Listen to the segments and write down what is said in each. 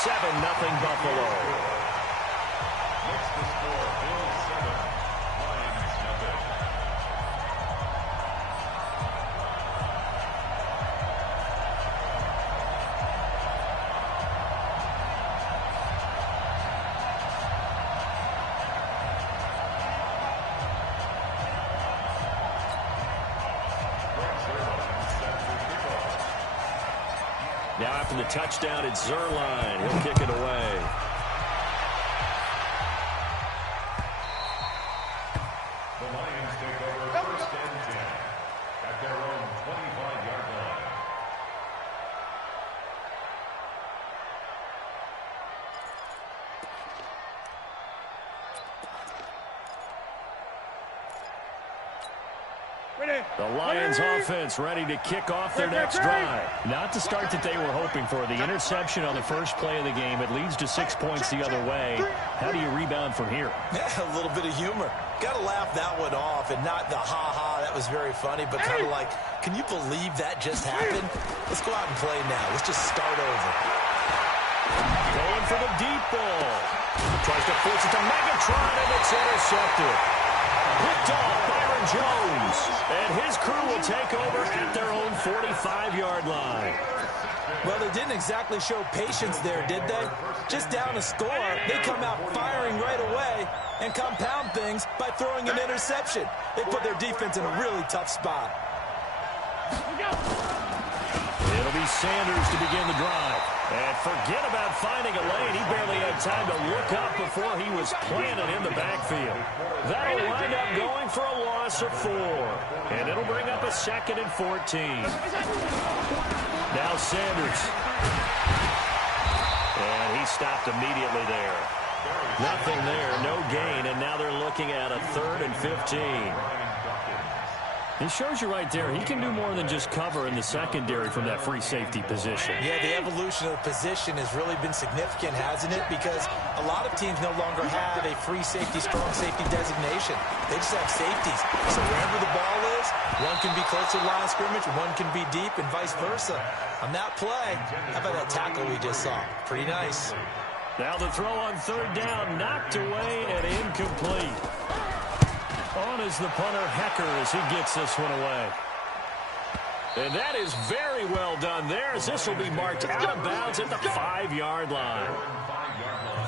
7-0 Buffalo. Now after the touchdown, it's Zerline. He'll kick it away. The Lions take over first and 10 at their own 25-yard line. The Lions offense ready to kick off their next drive. Not the start that they were hoping for. The interception on the first play of the game. It leads to 6 points the other way. How do you rebound from here? A little bit of humor. Got to laugh that one off, and not the ha-ha, that was very funny, but kind of like, can you believe that just happened? Let's go out and play now. Let's just start over. Going for the deep ball. Tries to force it to Megatron, and it's intercepted. Picked off Byron Jones. And his crew will take over at their own 45-yard line. Well, they didn't exactly show patience there, did they? Just down a score, they come out firing right away and compound things by throwing an interception. They put their defense in a really tough spot. It'll be Sanders to begin the drive. And forget about finding a lane. He barely had time to look up before he was planted in the backfield. That'll wind up going for a loss of 4. And it'll bring up a 2nd and 14. Now Sanders. And he stopped immediately there. Nothing there, no gain, and now they're looking at a 3rd and 15. It shows you right there, he can do more than just cover in the secondary from that free safety position. Yeah, the evolution of the position has really been significant, hasn't it? Because a lot of teams no longer have a free safety, strong safety designation. They just have safeties. So wherever the ball is, one can be close to the line of scrimmage, one can be deep, and vice versa. On that play, how about that tackle we just saw? Pretty nice. Now the throw on 3rd down, knocked away and incomplete. On is the punter, Hecker, as he gets this one away. And that is very well done there, as this will be marked out of bounds at the 5-yard line.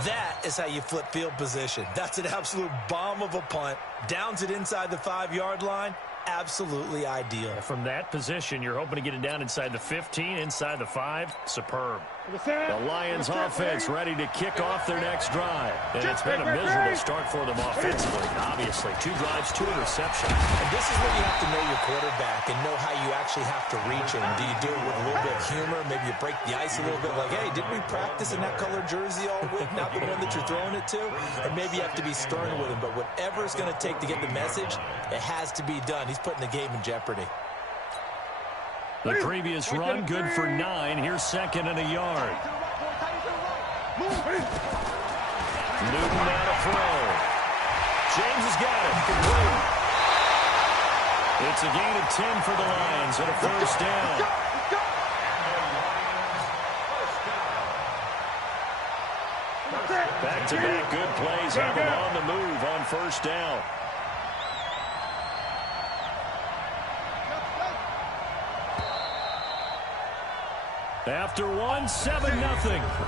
That is how you flip field position. That's an absolute bomb of a punt. Downs it inside the 5-yard line. Absolutely ideal. From that position, you're hoping to get it down inside the 15, inside the 5. Superb. The Lions offense ready to kick off their next drive. And it's been a miserable start for them offensively. Obviously, 2 drives, 2 interceptions. And this is where you have to know your quarterback and know how you actually have to reach him. Do you do it with a little bit of humor? Maybe you break the ice a little bit like, hey, didn't we practice in that colored jersey all week? Not the one that you're throwing it to? Or maybe you have to be stern with him. But whatever it's going to take to get the message, it has to be done. He's putting the game in jeopardy. The previous run, good for 9. Here's 2nd and a yard. Newton now to throw. James has got it. Complete. It's a gain of 10 for the Lions and a 1st down. Back-to-back good plays have them on the move on 1st down. After 1, 7-0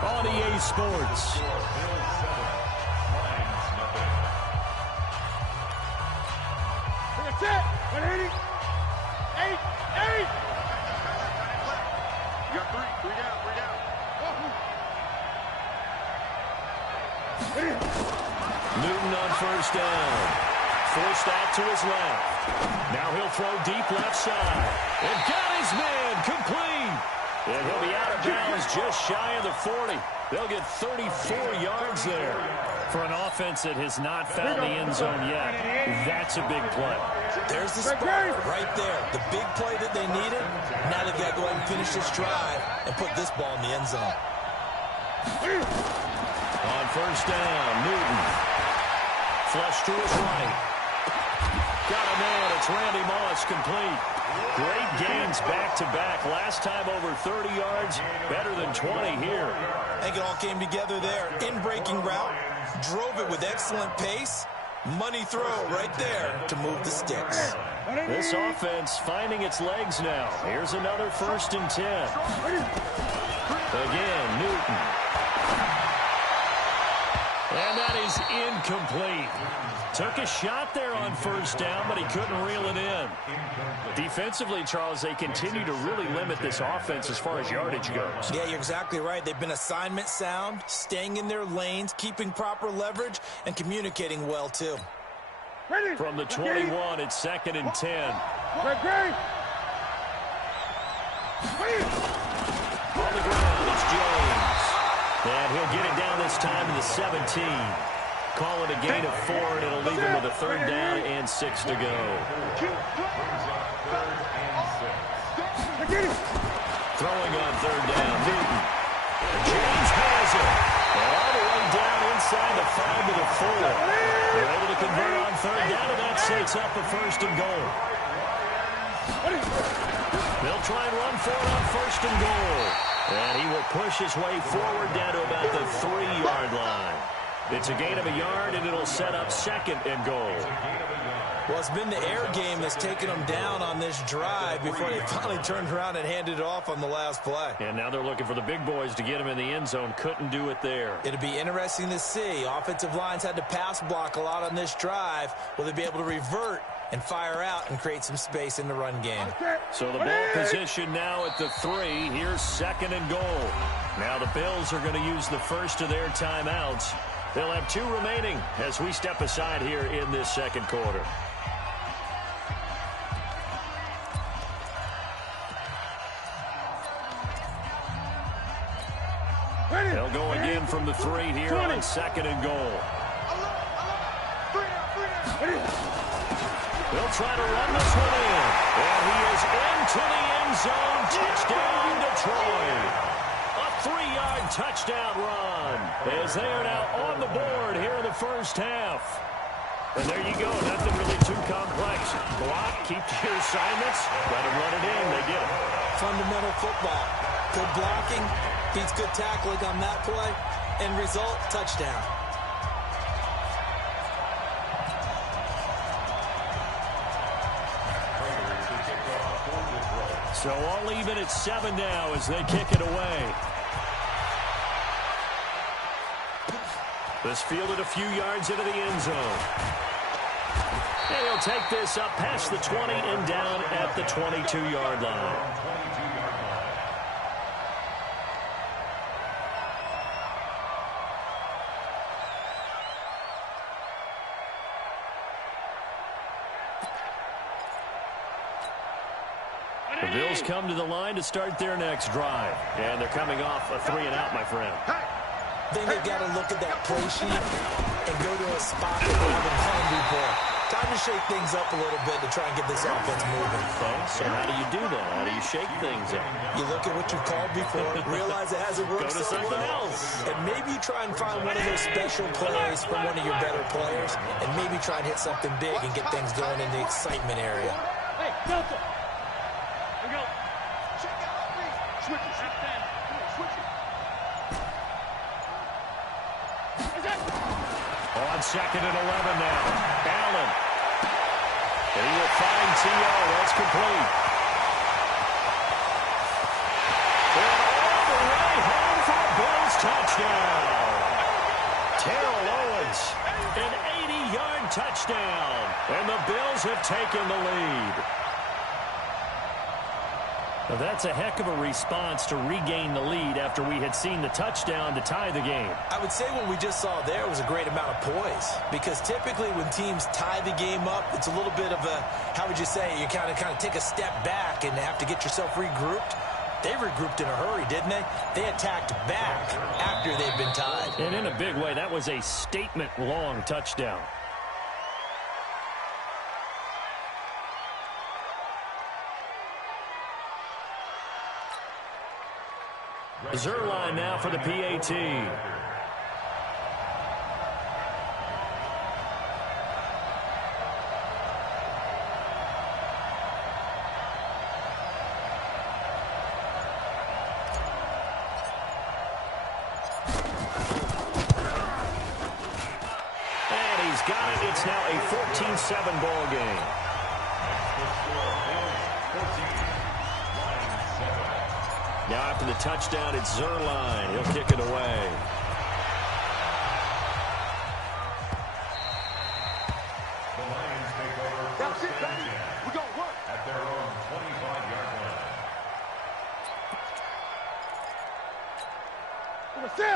on EA Sports. That's it. 180. 8. You got 3. 3 down. 3 down. Newton on 1st down. Forced out to his left. Now he'll throw deep left side. And got his man complete. And he'll be out of bounds just shy of the 40. They'll get 34 yards there. For an offense that has not found the end zone yet, that's a big play. There's the spark right there. The big play that they needed. Now they've got to go ahead and finish this drive and put this ball in the end zone. On 1st down, Newton. Flush to his right. Got a man. It's Randy Moss, complete. Great gains back-to-back. Last time over 30 yards, better than 20 here. I think it all came together there. In-breaking route, drove it with excellent pace. Money throw right there to move the sticks. This offense finding its legs now. Here's another 1st and 10. Again, Newton. And that is incomplete. Took a shot there on 1st down, but he couldn't reel it in. Defensively, Charles, they continue to really limit this offense as far as yardage goes. Yeah, you're exactly right. They've been assignment sound, staying in their lanes, keeping proper leverage, and communicating well, too. From the 21, it's 2nd and 10. On the ground, it's Jones. And he'll get it down this time to the 17. Call it a gain of 4, and it'll leave him with a 3rd down and 6 to go. Throwing on 3rd down, Newton. James has it. And all the way down inside the 5 to the 4. They're able to convert on 3rd down, and that sets up a 1st and goal. They'll try and run for it on 1st and goal. And he will push his way forward down to about the 3-yard line. It's a gain of a yard, and it'll set up 2nd and goal. Well, it's been the air game that's taken them down on this drive before they finally turned around and handed it off on the last play. And now they're looking for the big boys to get him in the end zone. Couldn't do it there. It'll be interesting to see. Offensive lines had to pass block a lot on this drive. Will they be able to revert and fire out and create some space in the run game? So the ball position now at the 3. Here's 2nd and goal. Now the Bills are going to use the first of their timeouts. They'll have 2 remaining as we step aside here in this 2nd quarter. They'll go again from the 3 here on 2nd and goal. They'll try to run this one in. And he is into the end zone. Touchdown, Detroit. A 3-yard touchdown run as they are now on the board here in the 1st half. And there you go. Nothing really too complex. Block, keep to your assignments, let them run it in. They get it. Fundamental football. Good blocking, beats good tackling on that play. End result, touchdown. So all even at 7 now as they kick it away. This fielded a few yards into the end zone. And he'll take this up past the 20 and down at the 22-yard line. The Bills come to the line to start their next drive. And they're coming off a 3-and-out, my friend. I think they've got to look at that play sheet and go to a spot that they haven't done before. Time to shake things up a little bit to try and get this offense moving. Okay, so how do you do that? How do you shake things up? You look at what you've called before, realize it hasn't worked Go to so something well, else. and maybe try and find one of those special plays from one of your better players, and maybe try and hit something big and get things going in the excitement area. Hey, Delta. Here we go. Check out three. Switch it. Come on, switch it. On 2nd and 11 now. Allen. And he will find T.O. That's complete. And all the way home for a Bills touchdown. Terrell Owens, an 80-yard touchdown. And the Bills have taken the lead. Now that's a heck of a response to regain the lead after we had seen the touchdown to tie the game. I would say what we just saw there was a great amount of poise, because typically when teams tie the game up, it's a little bit of a, how would you say, you kind of take a step back and have to get yourself regrouped. They regrouped in a hurry, didn't they? They attacked back after they'd been tied. And in a big way, that was a statement-long touchdown. Zerline now for the PAT. It's now a 14-7 ball game. Now after the touchdown, it's Zerline. He'll kick it away. The Lions take over first and 10 We're going to work. at their own 25-yard line.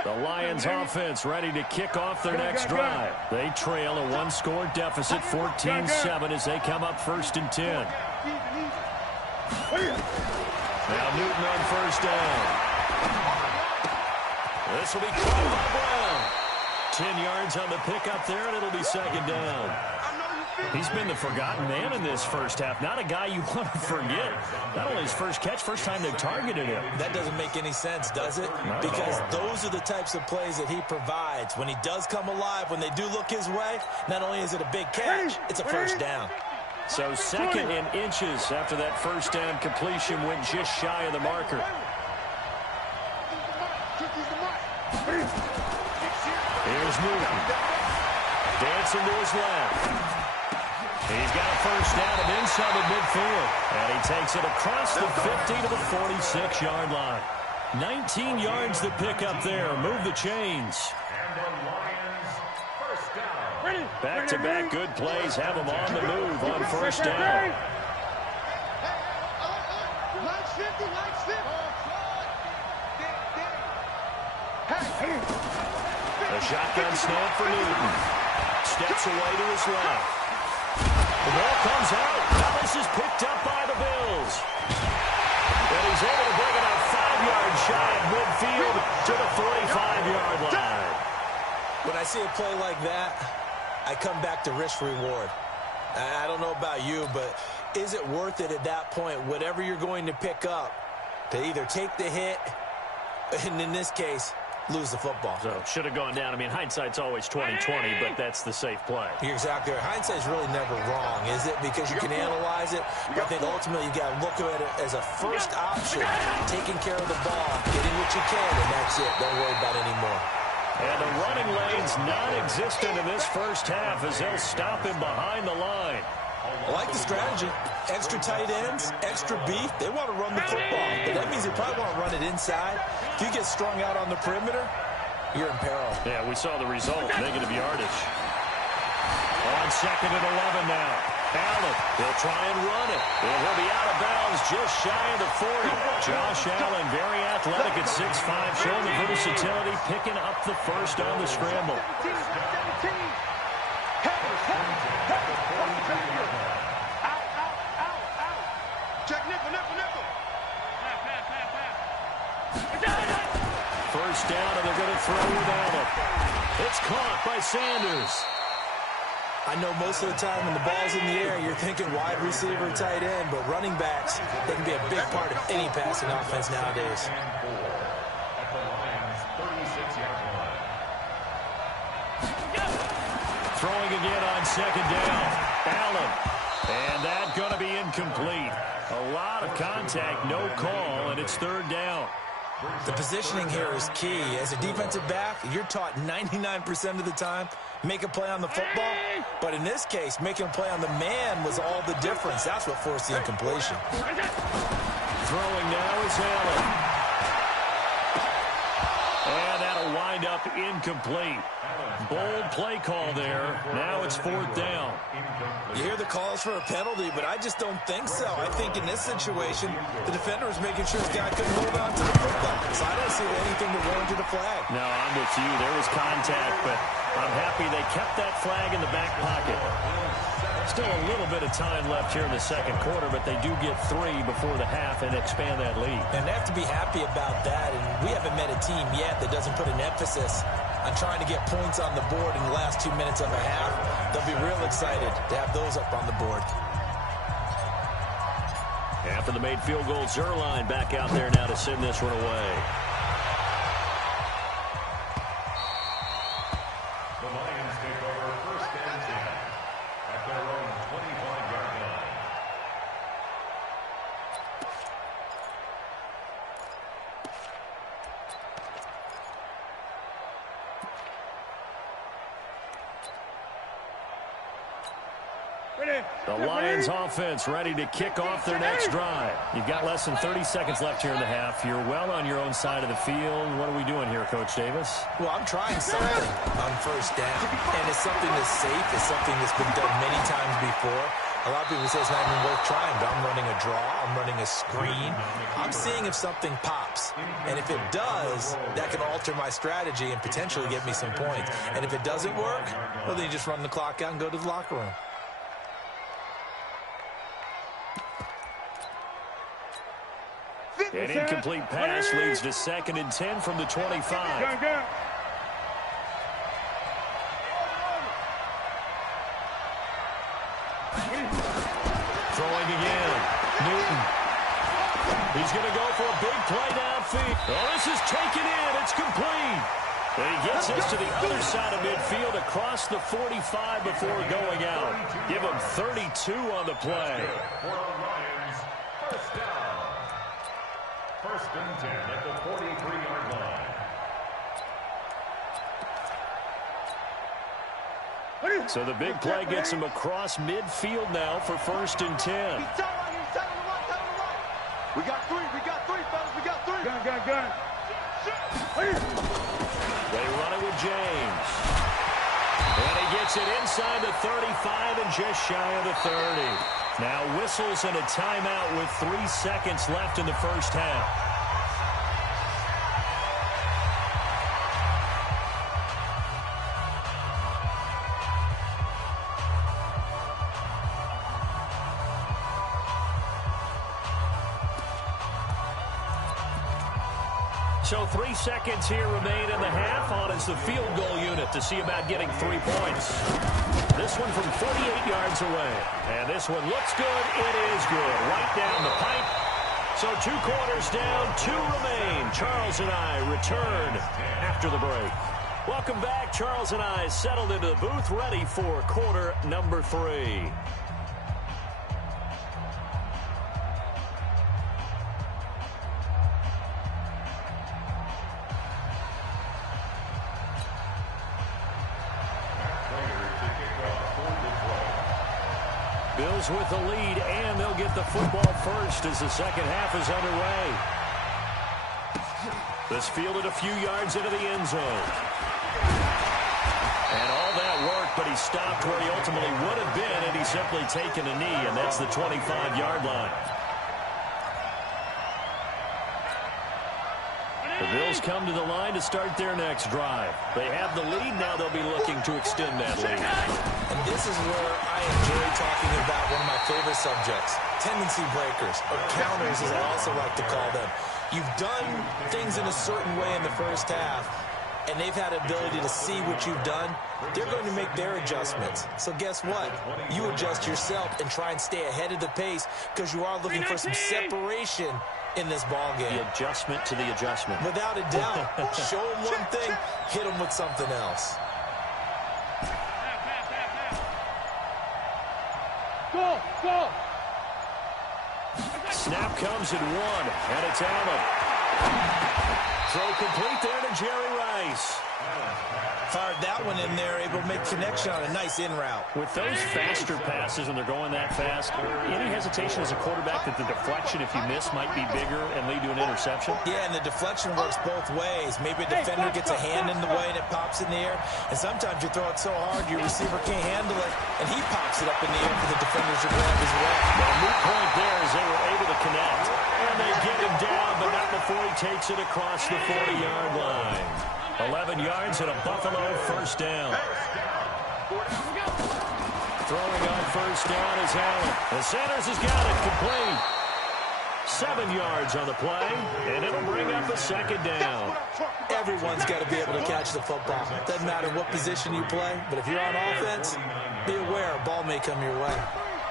The Lions offense ready to kick off their next drive. They trail a one-score deficit, 14-7, as they come up first and 10. Now Newton on first down. This will be caught by Brown. 10 yards on the pickup there, and it'll be second down. He's been the forgotten man in this first half. Not a guy you want to forget. Not only his first catch, first time they've targeted him. That doesn't make any sense, does it? Because those are the types of plays that he provides. When he does come alive, when they do look his way, not only is it a big catch, it's a first down. So second in inches after that first down completion went just shy of the marker. Here's Newton. Dancing to his left. He's got a first down and inside the midfield. And he takes it across the 50 to the 46-yard line. 19 yards to pick up there. Move the chains. And the Lions first down. Back-to-back good plays have them on the move on first down. A shotgun snap for Newton. Steps away to his left. The ball comes out. Now this is picked up by the Bills. And he's able to bring it out 5 yards shy of midfield to the 45-yard line. When I see a play like that, I come back to risk reward. I don't know about you, but is it worth it at that point, whatever you're going to pick up, to either take the hit, and in this case, lose the football? So should have gone down. I mean, hindsight's always 20/20, but that's the safe play. You're exactly right. Hindsight's really never wrong, is it? Because you can analyze it, but I think ultimately you got to look at it as a first option, taking care of the ball, getting what you can, and that's it. Don't worry about it anymore. And the running lane's non-existent in this first half as they'll stop him behind the line. I like the strategy. Extra tight ends, extra beef. They want to run the football, but that means they probably want to run it inside. If you get strung out on the perimeter, you're in peril. Yeah, we saw the result. Negative yardage. On second and 11 now. Allen, he'll try and run it. And he'll be out of bounds just shy of the 40. Josh Allen, very athletic at 6'5", showing the versatility, picking up the first on the scramble. First down, and they're going to throw with Allen. It's caught by Sanders. I know most of the time when the ball's in the air, you're thinking wide receiver, tight end, but running backs, they can be a big part of any passing offense nowadays. At the Lions' 36-yard line. Throwing again on second down. Allen. And that's going to be incomplete. A lot of contact, no call, and it's third down. The positioning here is key. As a defensive back, you're taught 99% of the time, make a play on the football. But in this case, making a play on the man was all the difference. That's what forced the incompletion. Throwing now is Allen. And that'll wind up incomplete. Bold play call there. Now it's fourth down. You hear the calls for a penalty, but I just don't think so. I think in this situation, the defender was making sure his guy couldn't hold on to the football. So I don't see anything that warranted a flag. No, I'm with you. There was contact, but I'm happy they kept that flag in the back pocket. Still a little bit of time left here in the second quarter, but they do get 3 before the half and expand that lead. And they have to be happy about that. And we haven't met a team yet that doesn't put an emphasis on trying to get points on the board in the last 2 minutes of a half. They'll be real excited to have those up on the board. After the made field goal, Zerline back out there now to send this one away. The Lions take over first and 10 at their own 25-yard line. The Lions offense ready to kick off their next drive. You've got less than 30 seconds left here in the half. You're well on your own side of the field. What are we doing here, Coach Davis? Well, I'm trying something on first down. And it's something that's safe. It's something that's been done many times before. A lot of people say it's not even worth trying, but I'm running a draw. I'm running a screen. I'm seeing if something pops. And if it does, that can alter my strategy and potentially get me some points. And if it doesn't work, well, then you just run the clock out and go to the locker room. An incomplete pass leads to 2nd and 10 from the 25. Throwing again. Newton. He's going to go for a big play downfield. Oh, this is taken in. It's complete. And he gets this to the other side of midfield across the 45 before going out. Give him 32 on the play. For the Lions, first down. 1st and 10 at the 43-yard line. So the big play gets him across midfield now for 1st and 10. We got three, fellas, we got three. Gun. They run it with James. And he gets it inside the 35 and just shy of the 30. Now whistles and a timeout with 3 seconds left in the first half. So 3 seconds here remain in the half. On is the field goal unit to see about getting 3 points. This one from 48 yards away. And this one looks good. It is good. Right down the pipe. So 2 quarters down, 2 remain. Charles and I return after the break. Welcome back. Charles and I settled into the booth, ready for quarter number 3. Bills with the lead, and they'll get the football first as the second half is underway. This fielded a few yards into the end zone. And all that work, but he stopped where he ultimately would have been had he simply taken a knee, and that's the 25-yard line. The Bills come to the line to start their next drive. They have the lead. Now they'll be looking to extend that lead. And this is where I enjoy talking about one of my favorite subjects, tendency breakers, or counters as I also like to call them. You've done things in a certain way in the first half, and they've had the ability to see what you've done. They're going to make their adjustments. So guess what? You adjust yourself and try and stay ahead of the pace because you are looking for some separation in this ball game. The adjustment to the adjustment. Without a doubt. Show them one thing, hit them with something else. Go! Snap comes at 1, and it's Allen. Throw complete there to Jerry Rice. Fired that one in there, able to make connection on a nice in route. With those faster passes, when they're going that fast, any hesitation as a quarterback that the deflection, if you miss, might be bigger and lead to an interception? Yeah, and the deflection works both ways. Maybe a defender gets a hand in the way and it pops in the air. And sometimes you throw it so hard your receiver can't handle it, and he pops it up in the air for the defenders to grab as well. But a moot point there as they were able to connect. And they get him down, but not before he takes it across the 40-yard line. 11 yards and a Buffalo first down. Throwing on first down is Allen. And Sanders has got it complete. 7 yards on the play, and it'll bring up a second down. Everyone's got to be able to catch the football. Doesn't matter what position you play, but if you're on offense, be aware a ball may come your way.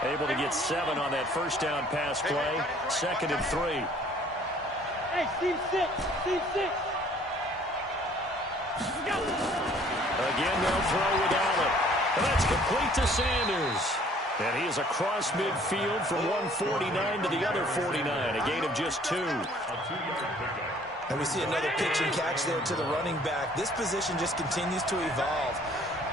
Able to get 7 on that first down pass play. 2nd and 3. Hey, Steve 6. Again, they'll throw with Allen. And that's complete to Sanders. And he is across midfield from 149 to the other 49. A gain of just 2. And we see another pitch and catch there to the running back. This position just continues to evolve.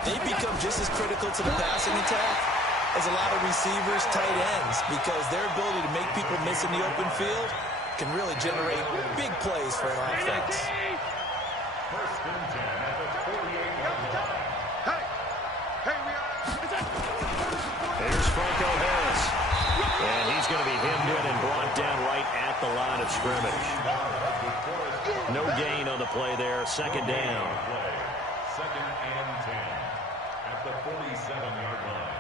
They become just as critical to the passing attack as a lot of receivers, tight ends, because their ability to make people miss in the open field can really generate big plays for an offense. First and 10 at the 48-yard line. Here's Franco Harris. And he's going to be hemmed in and brought down right at the line of scrimmage. No gain on the play there. Second down. Second and 10 at the 47-yard line.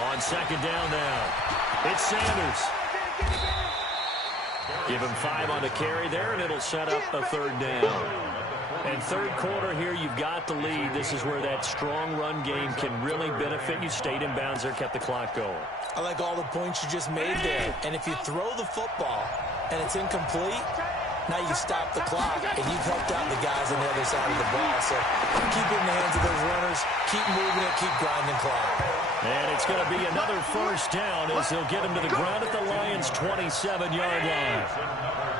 On second down now, it's Sanders. Give him 5 on the carry there, and it'll set up a third down. And third quarter here, you've got the lead. This is where that strong run game can really benefit you. Stayed in bounds there, kept the clock going. I like all the points you just made there. And if you throw the football and it's incomplete, now you stop the clock, and you've helped out the guys on the other side of the ball. So keep it in the hands of those runners. Keep moving it. Keep grinding clock. And it's going to be another first down as he'll get him to the ground at the Lions' 27-yard line.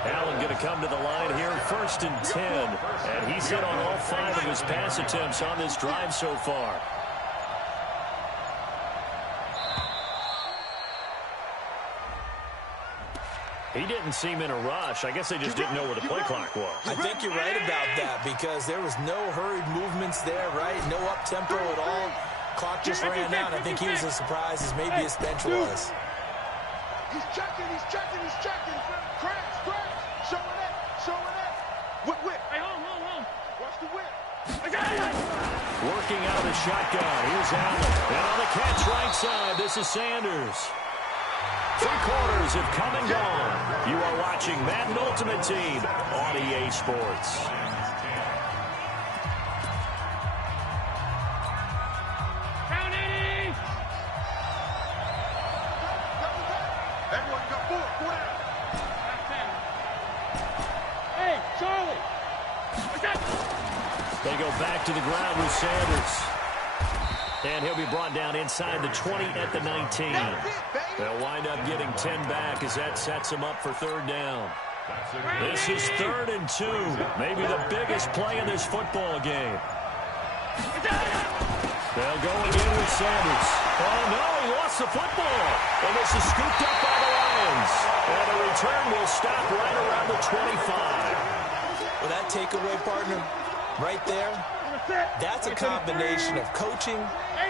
Allen going to come to the line here, first and 10. And he's hit on all 5 of his pass attempts on this drive so far. He didn't seem in a rush. I guess they just didn't know where the play clock was. I think you're right about that because there was no hurried movements there, right? No up-tempo at all. Clock just ran out. I think he was as surprised as maybe his bench was. He's checking. Crash. Showing that. Whip. Hey, hold. Watch the whip. Working out of the shotgun. Here's Allen. And on the catch right side, this is Sanders. 3 quarters have come and gone. You are watching Madden Ultimate Team on EA Sports. Everyone got 4 down. Hey, Charlie. They go back to the ground with Sanders. And he'll be brought down inside the 20 at the 19. They'll wind up getting 10 back as that sets them up for third down. This is 3rd and 2. Maybe the biggest play in this football game. They'll go again with Sanders. Oh, no, he lost the football. And this is scooped up by the Lions. And the return will stop right around the 25. Well, that takeaway, partner, right there, that's a combination of coaching,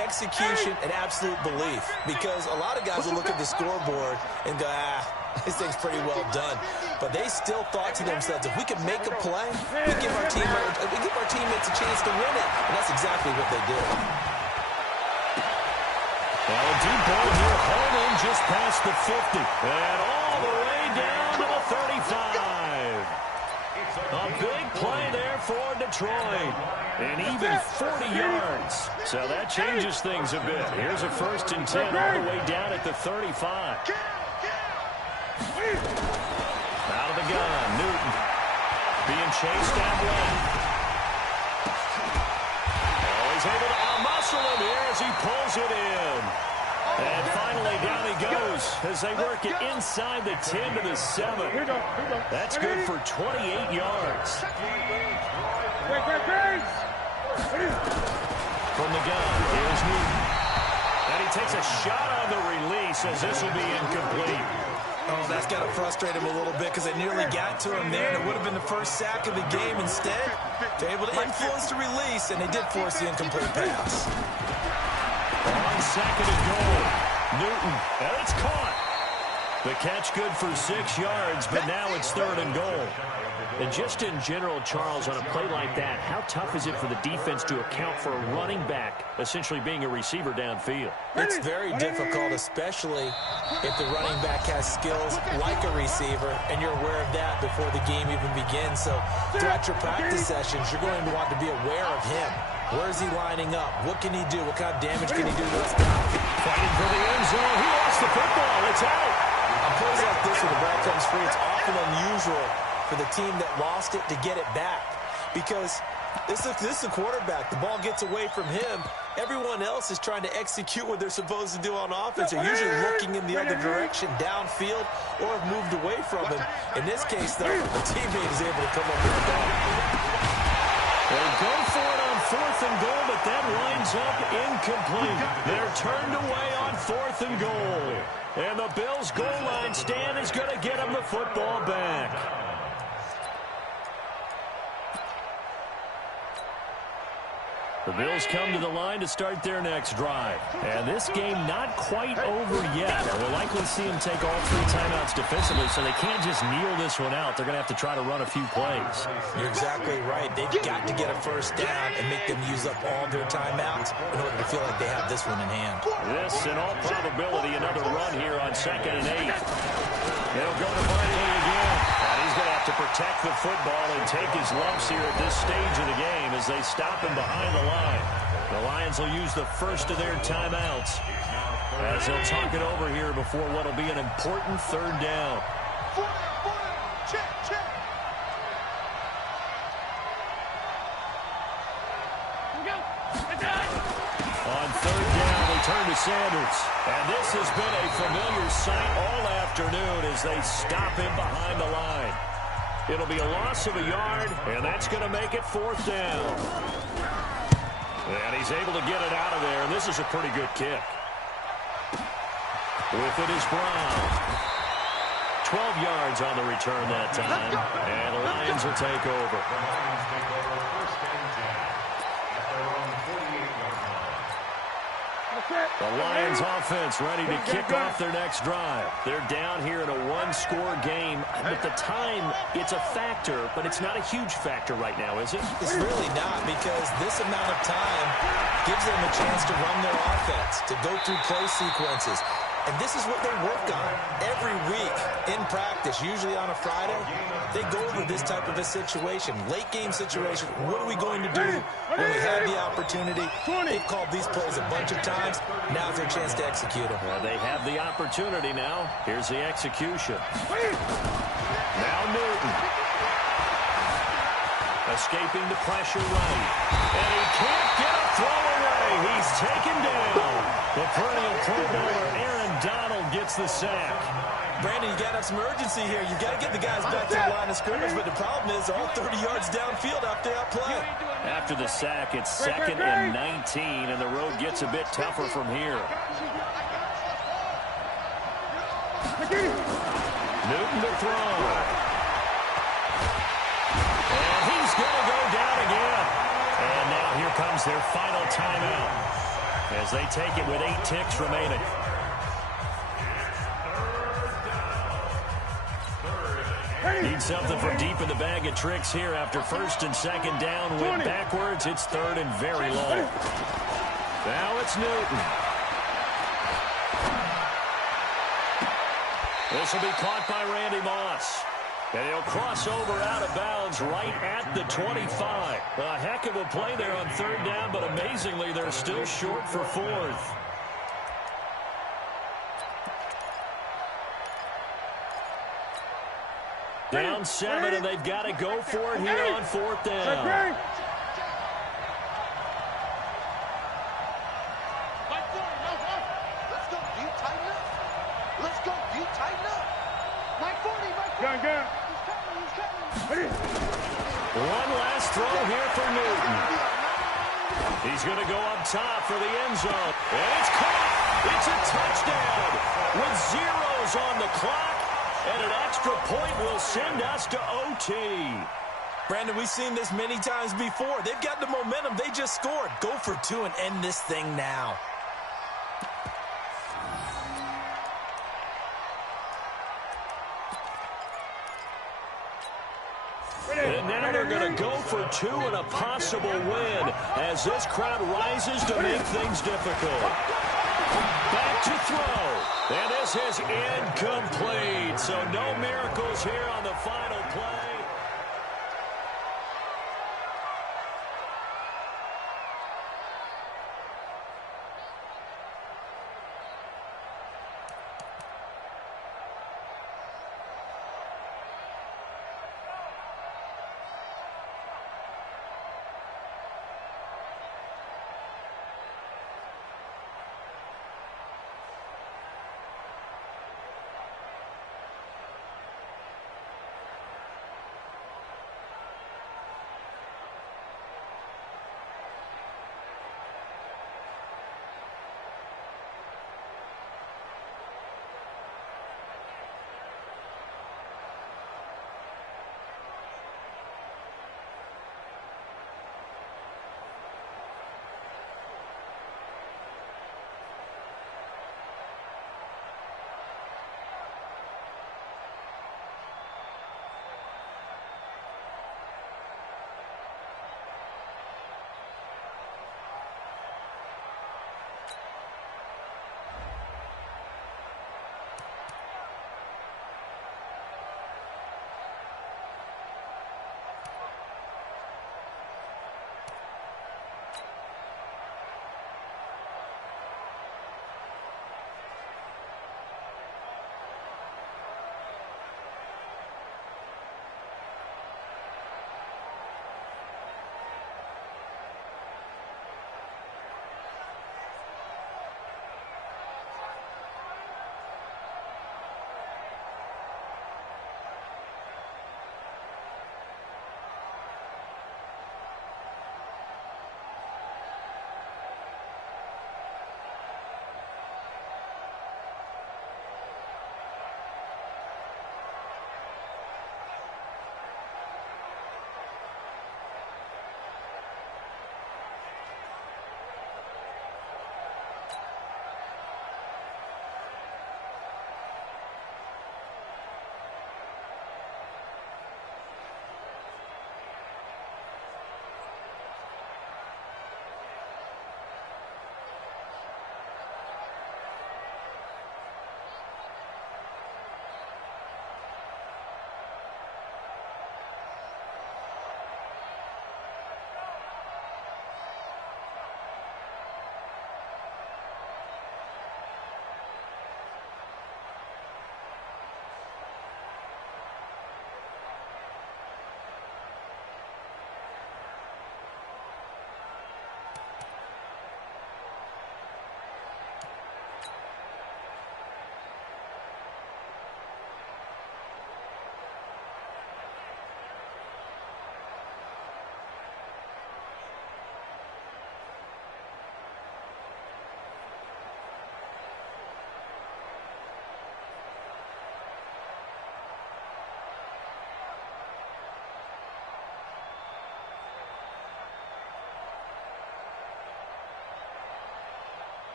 execution, and absolute belief. Because a lot of guys will look at the scoreboard and go, this thing's pretty well done. But they still thought to themselves, if we can make a play, we give our teammates a chance to win it. And that's exactly what they did. Well, a deep ball here, home in just past the 50. And all the way down to the 35. A big play there for Detroit. And even 40 yards. So that changes things a bit. Here's a 1st and 10 all the way down at the 35. Out of the gun, Newton. Being chased out left. Oh, he's able to out-muscle him here as he pulls it in. And finally, down he goes as they work it inside the 10 to the 7. That's good for 28 yards. From the gun, here's Newton. And he takes a shot on the release as this will be incomplete. Oh, that's got to frustrate him a little bit because they nearly got to him there, and it would have been the first sack of the game. Instead, they're able to influence the release, and they did force the incomplete pass. On 2nd and goal, Newton, and it's caught. The catch good for 6 yards, but now it's 3rd and goal. And just in general, Charles, on a play like that, how tough is it for the defense to account for a running back essentially being a receiver downfield? It's very difficult, especially if the running back has skills like a receiver, and you're aware of that before the game even begins. So throughout your practice sessions, you're going to want to be aware of him. Where is he lining up? What can he do? What kind of damage can he do to us now? Fighting for the end zone. He lost the football. It's out. On plays like this, when the ball comes free, it's often unusual for the team that lost it to get it back. Because This is the quarterback. The ball gets away from him. Everyone else is trying to execute what they're supposed to do on offense. They're usually looking in the other direction, downfield, or have moved away from him. In this case, though, the teammate is able to come up with the ball. They go for it on 4th and goal, but that winds up incomplete. They're turned away on 4th and goal. And the Bills' goal line stand is going to get them the football back. The Bills come to the line to start their next drive. And this game not quite over yet. We'll likely see them take all 3 timeouts defensively, so they can't just kneel this one out. They're going to have to try to run a few plays. You're exactly right. They've got to get a first down and make them use up all their timeouts in order to feel like they have this one in hand. This, in all probability, another run here on 2nd and 8. They'll go to Barkley again. And he's going to have to protect the football and take his lumps here at this stage of the game as they stop him behind the line. The Lions will use the first of their timeouts as they'll talk it over here before what will be an important 3rd down. Check, check. On 3rd down, they turn to Sanders. And this has been a familiar sight all afternoon as they stop him behind the line. It'll be a loss of a yard, and that's going to make it 4th down. And he's able to get it out of there, and this is a pretty good kick. With it is Brown. 12 yards on the return that time, and the Lions will take over. The Lions take over 1st and 10 at their own 48-yard line. The Lions offense ready to kick off their next drive. They're down here in a 1-score game. At the time, it's a factor, but it's not a huge factor right now, is it? It's really not, because this amount of time gives them a chance to run their offense, to go through play sequences. And this is what they work on every week in practice, usually on a Friday. They go over this type of a situation, late game situation. What are we going to do when we have the opportunity? They've called these plays a bunch of times. Now's their chance to execute them. Well, they have the opportunity now. Here's the execution. Now Newton. Escaping the pressure right. And he can't get a throw away. He's taken down. The perennial Pro Bowler Aaron Donald gets the sack. Brandon, you got to have some urgency here. You got to get the guys back to the line of scrimmage, but the problem is all 30 yards downfield after that play. After the sack, it's 2nd and 19, and the road gets a bit tougher from here. Newton to throw. And he's going to go down again. And now here comes their final timeout as they take it with 8 ticks remaining. Need something from deep in the bag of tricks here after 1st and 2nd down. Went backwards. It's 3rd and very low. Now it's Newton. This will be caught by Randy Moss. And he'll cross over out of bounds right at the 25. A heck of a play there on 3rd down, but amazingly, they're still short for 4th. Down 7, and they've got to go for it here on 4th down. Let's go. You tighten up. Let's go. You tighten up. Mike 40. Gun. He's coming. One last throw here for Newton. He's going to go up top for the end zone. And it's caught. It's a touchdown with zeros on the clock. And an extra point will send us to OT. Brandon, we've seen this many times before. They've got the momentum. They just scored. Go for 2 and end this thing now. And now they're going to go for 2 and a possible win as this crowd rises to make things difficult. Back to throw. And this is incomplete. So no miracles here on the final play.